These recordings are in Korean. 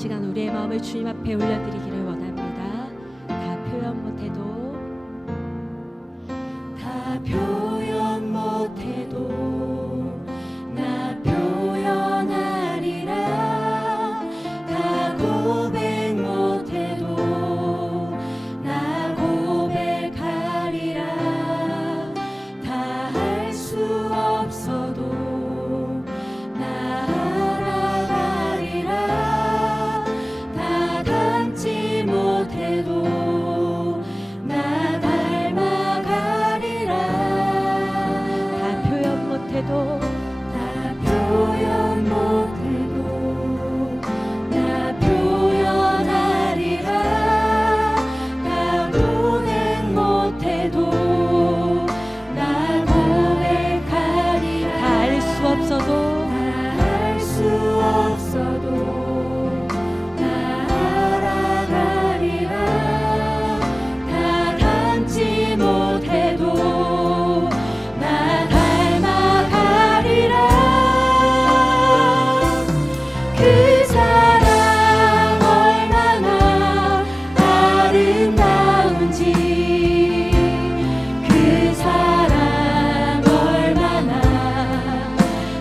시간 우리의 마음을 주님 앞에 올려드리기를 원합니다. 다 표현 못해도, 다 표현 못해도 나 표현하리라. 다 고백 못해도 나 고백하리라. 다 할 수 없어도 나 알아가리라. 다 닮지 못해도 나 닮아가리라. 다 표현 못해도, 다 표현 못해도 나 표현하리라. 다 고백 못해도 나 고백하리라. 다 알 수 없어도, 다 알 수 없어도 나 알아가리라. 다 닮지 못해도 나 닮아가리라. 그 사랑 얼마나 아름다운지, 그 사랑 얼마나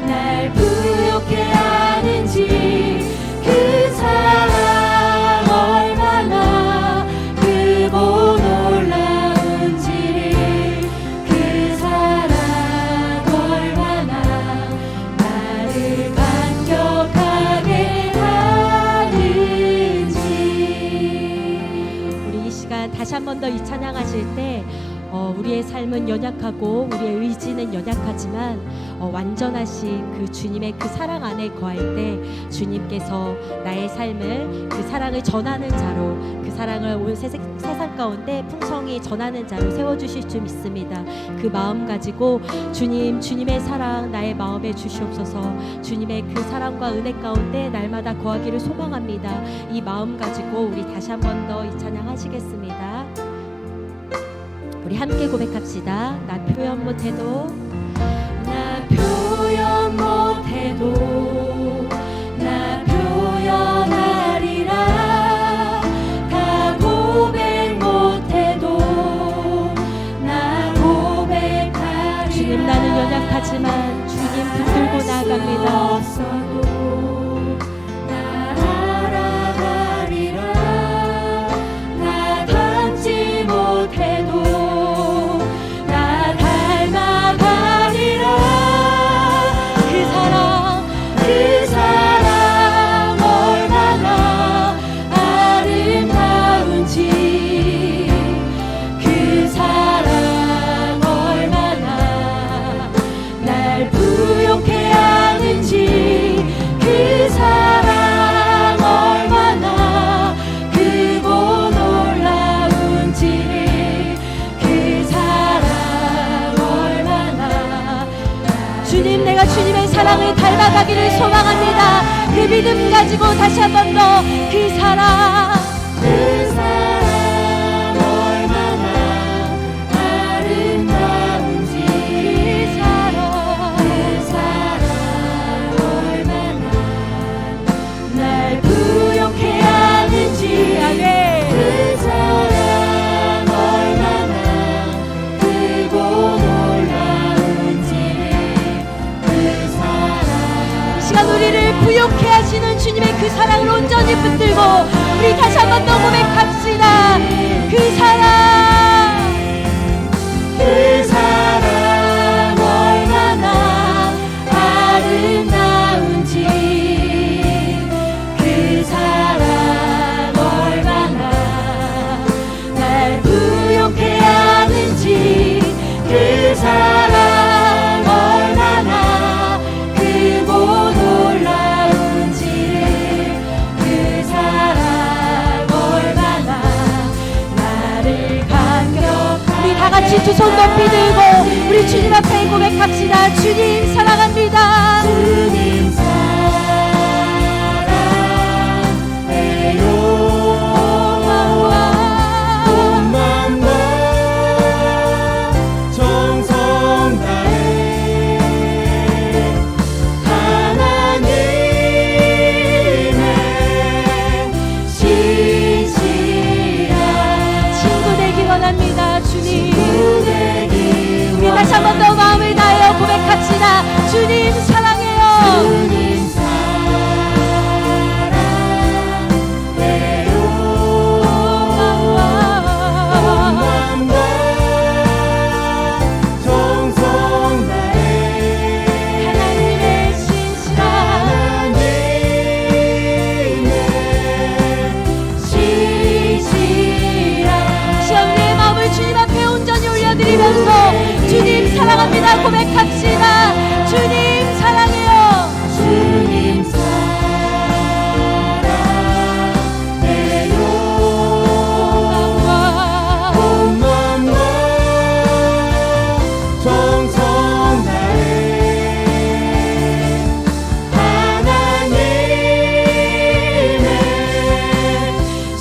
날 부욕해 하는지, 그 사랑 얼마나 크고 놀라운지, 그 사랑 얼마나 나를 감격하게 하는지. 우리 이 시간 다시 한 번 더 이 찬양하실 때 우리의 삶은 연약하고 우리의 의지는 연약하지만 완전하신 그 주님의 그 사랑 안에 거할 때 주님께서 나의 삶을 그 사랑을 전하는 자로, 그 사랑을 온 세상 가운데 풍성히 전하는 자로 세워주실 줄 믿습니다. 그 마음 가지고 주님의 사랑 나의 마음에 주시옵소서. 주님의 그 사랑과 은혜 가운데 날마다 거하기를 소망합니다. 이 마음 가지고 우리 다시 한 번 더 이 찬양 하시겠습니다. 우리 함께 고백합시다. 나 표현 못해도, 나 표현 못해도 나 표현하리라. 다 고백 못해도 나 고백하리라. 주님, 나는 연약하지만 주님 붙들고 나아갑니다. 주님, 내가 주님의 사랑을 닮아가기를 소망합니다. 그 믿음 가지고 다시 한 번 더 그 사랑, 그 사랑 얼마나 아름다운지, 그 사랑 얼마나 날 부욕해 하는지, 그 사랑 얼마나 크고 놀라운지, 시간 우리를 부욕해 하시는 주님의 그 사랑을 온전히 붙들고 우리 다시 한 번 더 고백합시다. 그 사랑, 그 사랑 얼마나 아름다운지, 그 사랑 얼마나 날 부욕해 하는지, 그 사랑 얼마나 크고 놀라운지, 그 사랑 얼마나 나를 고백합시다. 주님 사랑해요. 주님 사랑해요. 온 마음과 정성 다해 하나님의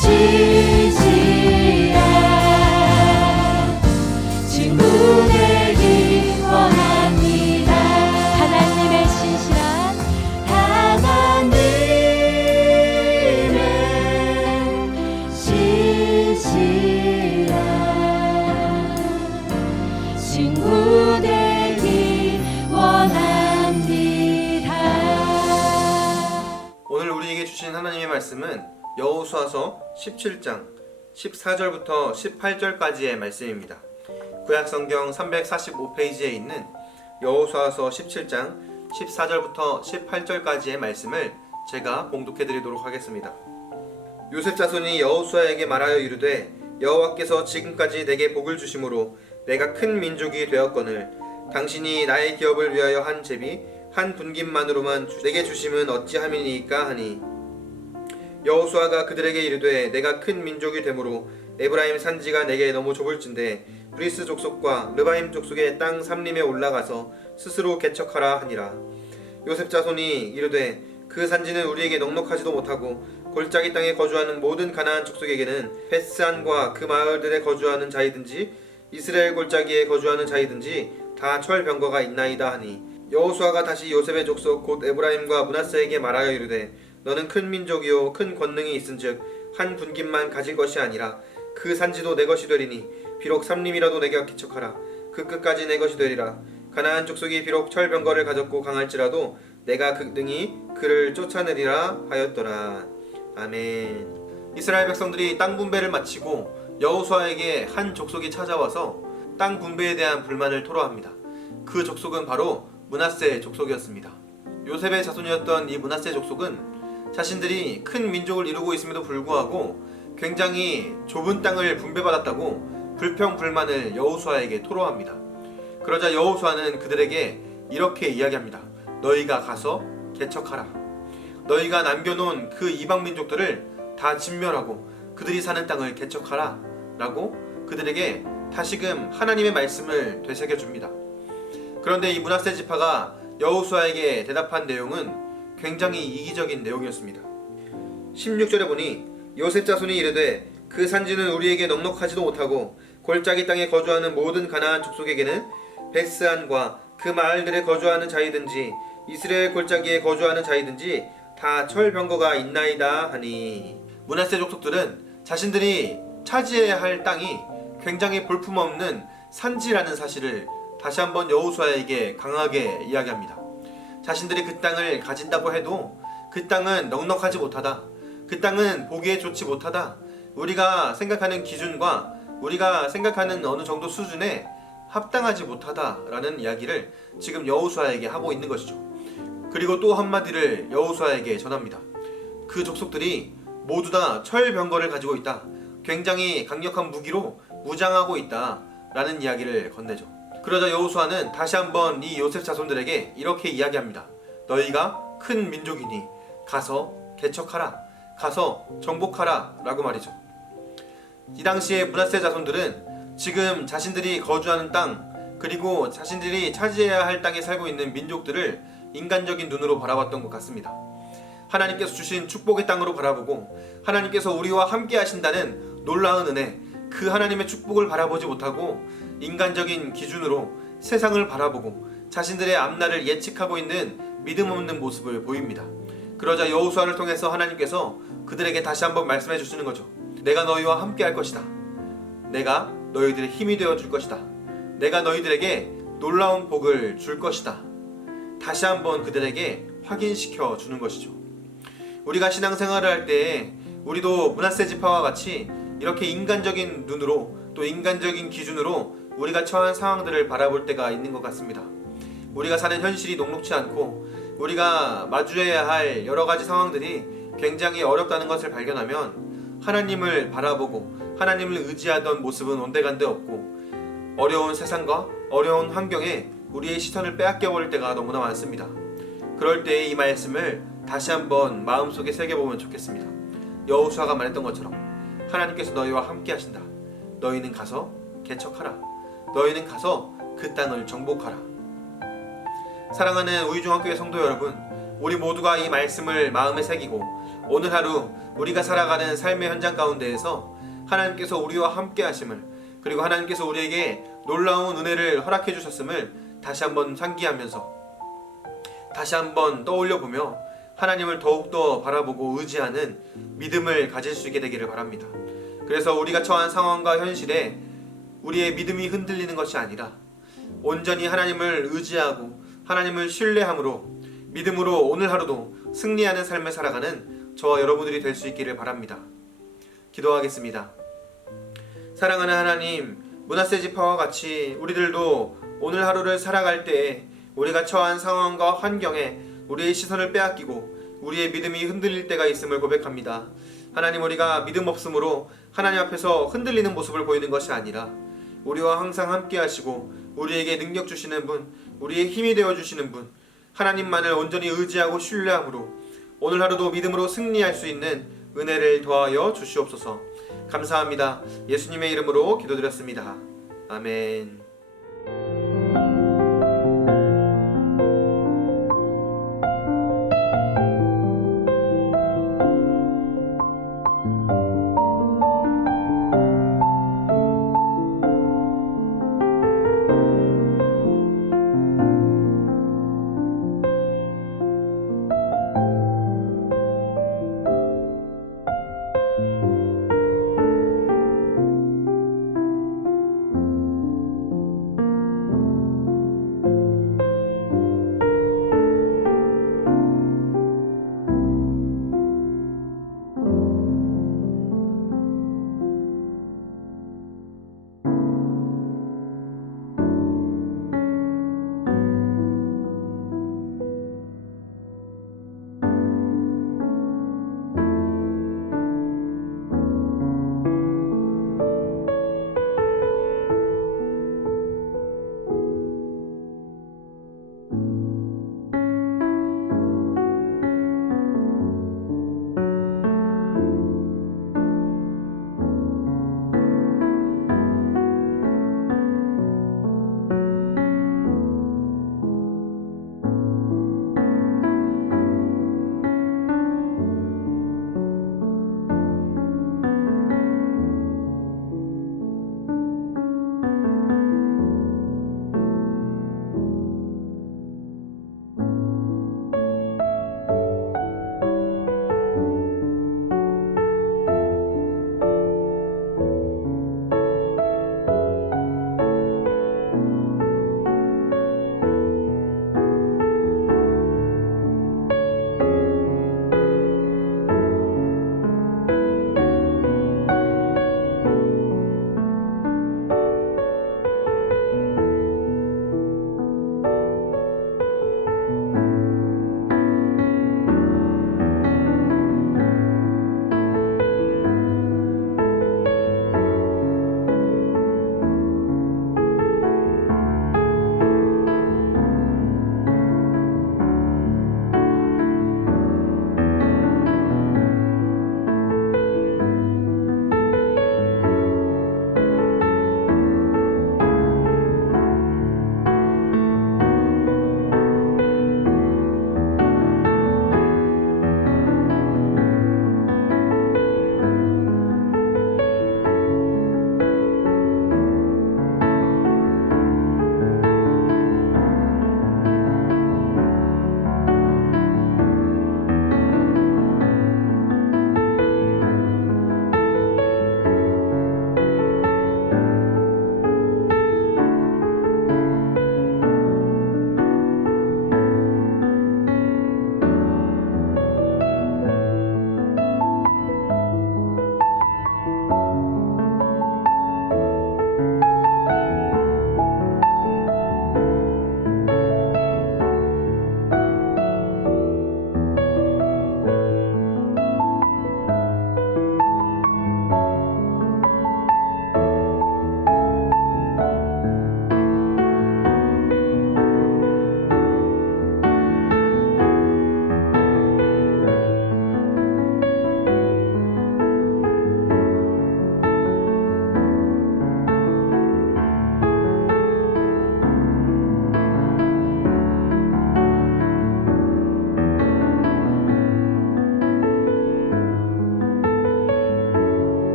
신실한 친구 되기 원합니다. 하나님의 신실한 친구 되기 원합니다. 오늘 우리에게 주신 하나님의 말씀은 여호수아서 17장 14절부터 18절까지의 말씀입니다. 구약성경 345페이지에 있는 여호수아서 17장 14절부터 18절까지의 말씀을 제가 봉독해 드리도록 하겠습니다. 요셉 자손이 여호수아에게 말하여 이르되 여호와께서 지금까지 내게 복을 주심으로 내가 큰 민족이 되었거늘 당신이 나의 기업을 위하여 한 제비 한 분깃만으로만 내게 주심은 어찌함이니까 하니 여호수아가 그들에게 이르되 내가 큰 민족이 되므로 에브라임 산지가 내게 너무 좁을진대 브리스 족속과 르바임 족속의 땅 삼림에 올라가서 스스로 개척하라 하니라. 요셉 자손이 이르되 그 산지는 우리에게 넉넉하지도 못하고 골짜기 땅에 거주하는 모든 가나안 족속에게는 베스안과 그 마을들에 거주하는 자이든지 이스라엘 골짜기에 거주하는 자이든지 다 철병거가 있나이다 하니 여호수아가 다시 요셉의 족속 곧 에브라임과 므낫세에게 말하여 이르되 너는 큰 민족이요 큰 권능이 있은즉 한 분깃만 가질 것이 아니라 그 산지도 내 것이 되리니 비록 삼림이라도 내게 개척하라. 그 끝까지 내 것이 되리라. 가나안 족속이 비록 철병거를 가졌고 강할지라도 내가 그 등이 그를 쫓아내리라 하였더라. 아멘. 이스라엘 백성들이 땅 분배를 마치고 여호수아에게 한 족속이 찾아와서 땅 분배에 대한 불만을 토로합니다. 그 족속은 바로 므낫세 족속이었습니다. 요셉의 자손이었던 이 므낫세 족속은 자신들이 큰 민족을 이루고 있음에도 불구하고 굉장히 좁은 땅을 분배받았다고 불평불만을 여호수아에게 토로합니다. 그러자 여호수아는 그들에게 이렇게 이야기합니다. 너희가 가서 개척하라. 너희가 남겨놓은 그 이방 민족들을 다 진멸하고 그들이 사는 땅을 개척하라 라고 그들에게 다시금 하나님의 말씀을 되새겨줍니다. 그런데 이 므낫세 지파가 여호수아에게 대답한 내용은 굉장히 이기적인 내용이었습니다. 16절에 보니 요셉 자손이 이르되 그 산지는 우리에게 넉넉하지도 못하고 골짜기 땅에 거주하는 모든 가나안 족속에게는 베스안과 그 마을들에 거주하는 자이든지 이스라엘 골짜기에 거주하는 자이든지 다 철병거가 있나이다 하니 므낫세 족속들은 자신들이 차지해야 할 땅이 굉장히 볼품없는 산지라는 사실을 다시 한번 여호수아에게 강하게 이야기합니다. 자신들이 그 땅을 가진다고 해도 그 땅은 넉넉하지 못하다. 그 땅은 보기에 좋지 못하다. 우리가 생각하는 기준과 우리가 생각하는 어느 정도 수준에 합당하지 못하다라는 이야기를 지금 여호수아에게 하고 있는 것이죠. 그리고 또 한마디를 여호수아에게 전합니다. 그 족속들이 모두 다 철병거를 가지고 있다. 굉장히 강력한 무기로 무장하고 있다 라는 이야기를 건네죠. 그러자 여호수아는 다시 한번 이 요셉 자손들에게 이렇게 이야기합니다. 너희가 큰 민족이니 가서 개척하라. 가서 정복하라 라고 말이죠. 이 당시에 므낫세 자손들은 지금 자신들이 거주하는 땅 그리고 자신들이 차지해야 할 땅에 살고 있는 민족들을 인간적인 눈으로 바라봤던 것 같습니다. 하나님께서 주신 축복의 땅으로 바라보고 하나님께서 우리와 함께 하신다는 놀라운 은혜, 그 하나님의 축복을 바라보지 못하고 인간적인 기준으로 세상을 바라보고 자신들의 앞날을 예측하고 있는 믿음 없는 모습을 보입니다. 그러자 여호수아를 통해서 하나님께서 그들에게 다시 한번 말씀해 주시는 거죠. 내가 너희와 함께 할 것이다. 내가 너희들의 힘이 되어 줄 것이다. 내가 너희들에게 놀라운 복을 줄 것이다. 다시 한번 그들에게 확인시켜 주는 것이죠. 우리가 신앙생활을 할 때에 우리도 므낫세 지파와 같이 이렇게 인간적인 눈으로 또 인간적인 기준으로 우리가 처한 상황들을 바라볼 때가 있는 것 같습니다. 우리가 사는 현실이 녹록지 않고 우리가 마주해야 할 여러 가지 상황들이 굉장히 어렵다는 것을 발견하면 하나님을 바라보고 하나님을 의지하던 모습은 온데간데 없고 어려운 세상과 어려운 환경에 우리의 시선을 빼앗겨 버릴 때가 너무나 많습니다. 그럴 때 이 말씀을 다시 한번 마음속에 새겨보면 좋겠습니다. 여호수아가 말했던 것처럼 하나님께서 너희와 함께 하신다. 너희는 가서 개척하라. 너희는 가서 그 땅을 정복하라. 사랑하는 우이중학교의 성도 여러분, 우리 모두가 이 말씀을 마음에 새기고 오늘 하루 우리가 살아가는 삶의 현장 가운데에서 하나님께서 우리와 함께 하심을, 그리고 하나님께서 우리에게 놀라운 은혜를 허락해 주셨음을 다시 한번 상기하면서 다시 한번 떠올려 보며 하나님을 더욱더 바라보고 의지하는 믿음을 가질 수 있게 되기를 바랍니다. 그래서 우리가 처한 상황과 현실에 우리의 믿음이 흔들리는 것이 아니라 온전히 하나님을 의지하고 하나님을 신뢰함으로 믿음으로 오늘 하루도 승리하는 삶을 살아가는 저와 여러분들이 될 수 있기를 바랍니다. 기도하겠습니다. 사랑하는 하나님, 므낫세 지파와 같이 우리들도 오늘 하루를 살아갈 때에 우리가 처한 상황과 환경에 우리의 시선을 빼앗기고 우리의 믿음이 흔들릴 때가 있음을 고백합니다. 하나님, 우리가 믿음 없음으로 하나님 앞에서 흔들리는 모습을 보이는 것이 아니라 우리와 항상 함께 하시고 우리에게 능력 주시는 분, 우리의 힘이 되어 주시는 분, 하나님만을 온전히 의지하고 신뢰함으로 오늘 하루도 믿음으로 승리할 수 있는 은혜를 더하여 주시옵소서. 감사합니다. 예수님의 이름으로 기도드렸습니다. 아멘.